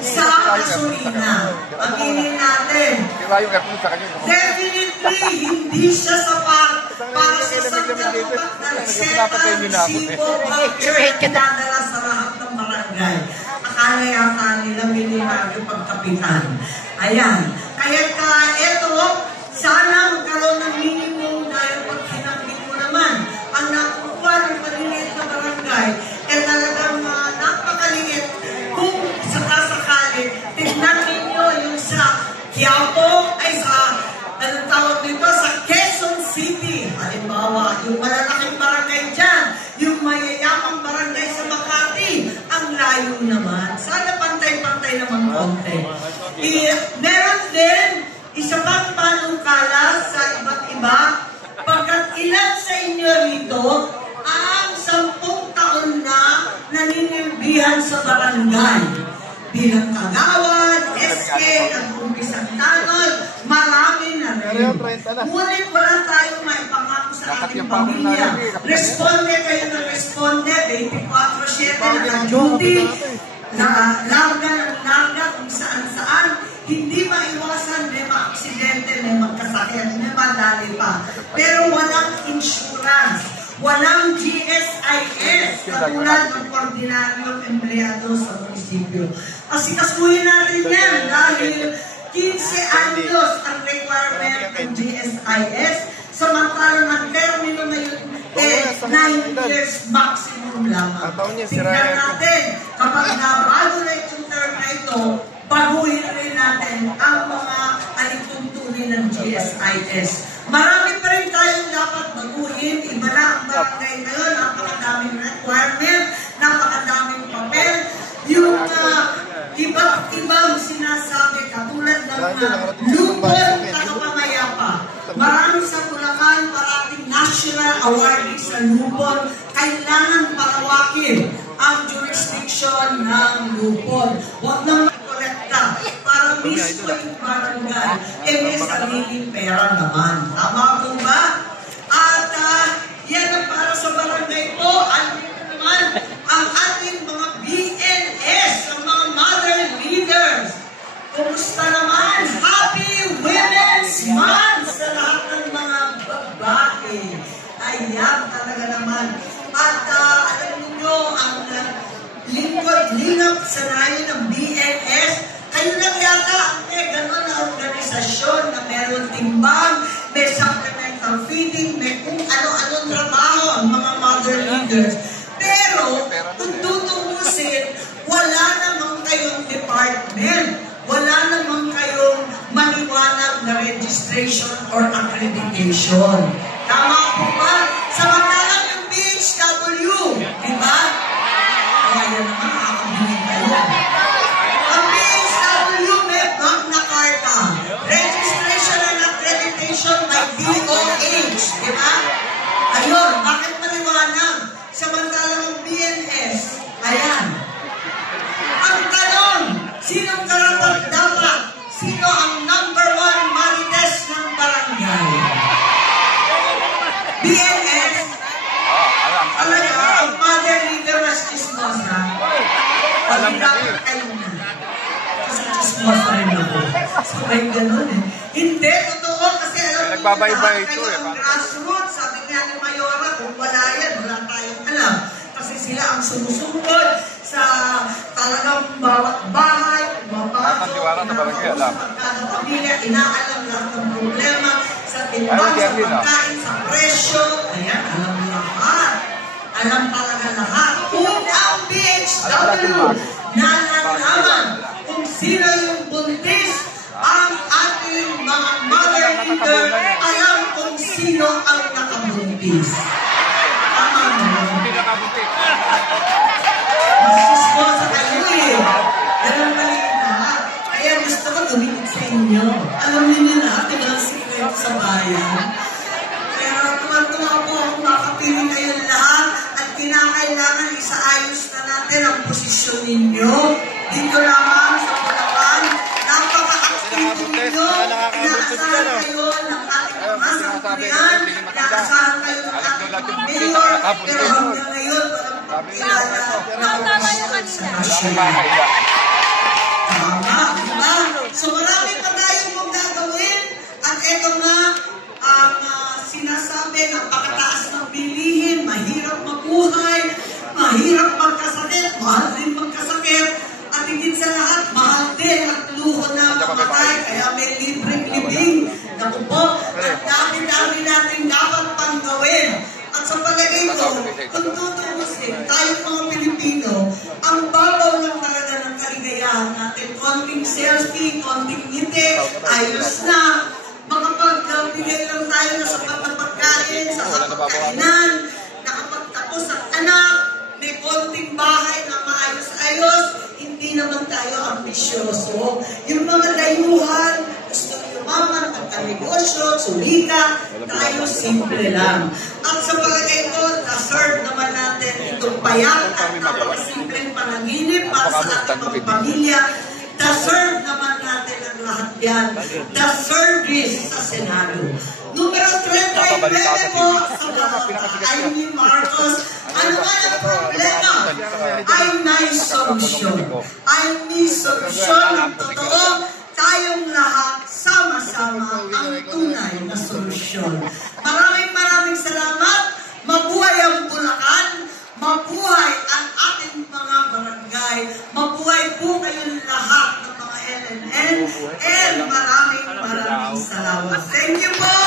sa gasolina. Aminin natin. Definitely, hindi siya sapat para sa sangkalubat na reseta resibo pinadala sa lahat ng barangay. Akala yata nila milyonaryo pagkapitan. Ayan. Kaya ito, sana magkaroon ng minimum dahil pag hinanggit mo naman, ang nakukuha ng maliliit na barangay, talagang napakaliit. Kung sakasakali, tignan ninyo yung sa Quiapo, ay sa, anong tawag nito, sa Quezon City. Halimbawa, yung malalaking barangay dyan, yung mayayamang barangay sa Makati, ang layo naman. Sana pantay-pantay naman konti. Meron din, isa pang panukala sa iba't iba, pagkat ilan sa inyo rito ang 10 taon na naninimbihan sa barangay. Bilang kagawad, SK, nag-umpisang tanod, marami na rin. Ngunit wala tayong maipangako sa ating pamilya. Responde kayo ng responde, 24/7 naka-duty, larga kung saan-saan. Hindi maiwasan, may ma-aksidente, may magkasakit, may madali pa. Pero walang insurance, walang GSIS, katulad ng ordinaryong empleyado sa munisipyo. Kasi kasuhin natin yan dahil 15 anyos ang requirement ng GSIS, samantalang ang termino na yun 9 years maximum lamang. Tignan natin, kapag nabago na yung term na ito, baguhin rin natin ang mga alituntunin ng GSIS. Marami pa rin tayong dapat baguhin. Iba na ang barangay ngayon, napakadaming requirement, napakadaming papel. Yung ibang sinasabi, katulad ng lupon tagapamayapa. Marami sa Bulacan, parating national awarding sa lupon. Kailangan palawakin ang jurisdiction ng lupon. Huwag naman para mismo yung barangay, may sariling pera naman. Tama po ba? At yan ang para sa barangay po. Andito naman ang ating mga BNS, ang mga mother leaders. Kumusta naman? Happy Women's Month sa lahat ng mga babae. Ayan talaga naman. At alam niyo, ang lingkod-lingap sanayin ng BNS, kayo lang yata may gano'n na organisasyon na meron timbang, may supplemental feeding, may kung ano-anong trabaho ang mga mother leaders. Pero, kung tutungusin, wala namang kayong department, wala namang kayong maliwanag na registration or accreditation. Tama po ba? Samantalang yung BHW, di ba? Kaya yan naman, makakabili kayo. Ang BHW may Magna Carta. Registration and accreditation by DOH. Di ba? Ayun, bakit maliwanag? Samantalang ang BNS, ayan. Ang tanong, sinong karapat-dapat? Sino ang number 1 marites ng barangay? BNS? Alaga, ang mother leader was chismosa. Alam dapat kayo na. Kasi chismosa rin ako. So, may ganun eh. Hindi, totoo. Kasi alam mo, lahat kayo ang grassroots. Sabi nga ni Mayora, kung wala yan, wala tayong alam. Kasi sila ang sumusungkod sa talagang bawat bahay, mapasok, inausap ang kada pamilya, inaalam lahat ng problema sa timbang, sa pagkain, sa presyo. Ayan, alam lahat. Alam talaga lahat. Kung ang BHW nalalaman kung sino yung buntis, ang ating mga mother leader alam kung sino ang nakabuntis. Tama mo. Masispo sa kayo eh. Ganun balita. Kaya gusto ko tumingin sa inyo. Alam niyo na, tingnan sikreto sa bayan. Pero tuwan-tuwa po kung makapiling kayo lahat at kinakailangan isaayos na natin ang posisyon ninyo. Dito naman sa Bulacan, napaka-aktibo ninyo. Inaasahan kayo ng ating mga sakriyan, inaasahan kayo ng ating mayor, pero hanggang ngayon, walang pagkilala na posisyon sa nasyon. Tama, diba? So marami pa tayong kung gagawin. At ito nga, ang sinasabi, napakataas ng bilihin, mahirap mabuhay, mahirap magkasakit, mahal din magkasakit, at higit sa lahat, mahal din at luho na mamatay, kaya may libreng libing. Naku po, at dami-dami natin dapat pang gawin. At sa palagay ko, kung tutuusin, tayong mga Pilipino, ang babaw lang talaga ng kaligayahan natin. Konting selfie, konting ngiti, ayos na. Makapagbigay lang tayo na sapat na pagkain, sa kapagkainan, nakapagtapos ang anak, may konting bahay na maayos-ayos, hindi naman tayo ambisyoso. Yung mga dayuhan, gusto yumaman, pagka-negosyo, sulika, tayo simple lang. At sa palagay ko, na-serve naman natin itong payak at napakasimpleng panaginip para sa ating mga pamilya. Na-serve naman natin ang lahat yan. The service sa Senado. Numero 39 po sa Amy Marcos. Ano nga ang problema? Ay may solusyon. Ay may solusyon. Ang totoo, tayong lahat sama-sama ang tunay na solusyon. Maraming salamat. Mabuhay ang Bulacan. Mabuhay ang ating mga barangay. Mabuhay po kayong lahat ng mga LNN. And maraming salamat. Thank you po.